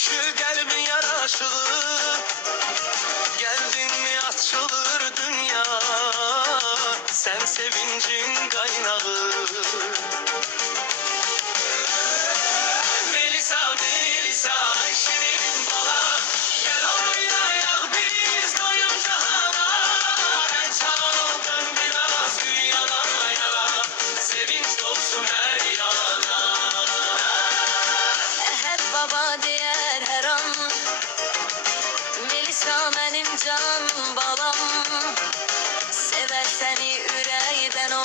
düşür gelmeyar aşığı. Geldin mi açılır dünya, sen sevincin kaynağı. Melisa, Melisa, Ayşe'nin bala, gel oynayak biz doyum cahana. Ben çaldım biraz dünyana yana, sevinç dolsun her yana. Hep baba diyer her an, Melisa benim can balam. Sever seni yüreğden o,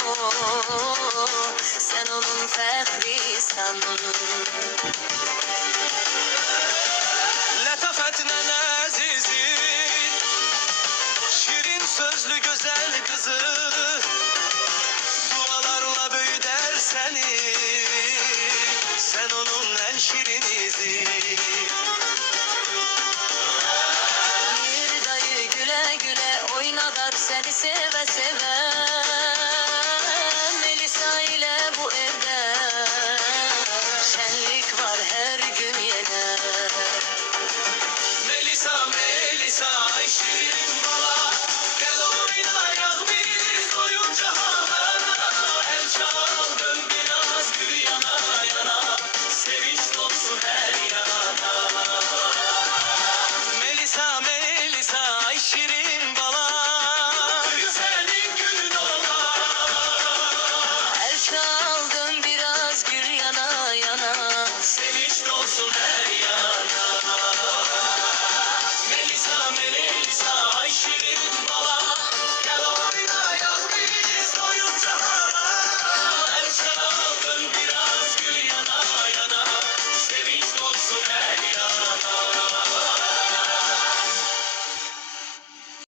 sen onun fəxrisən.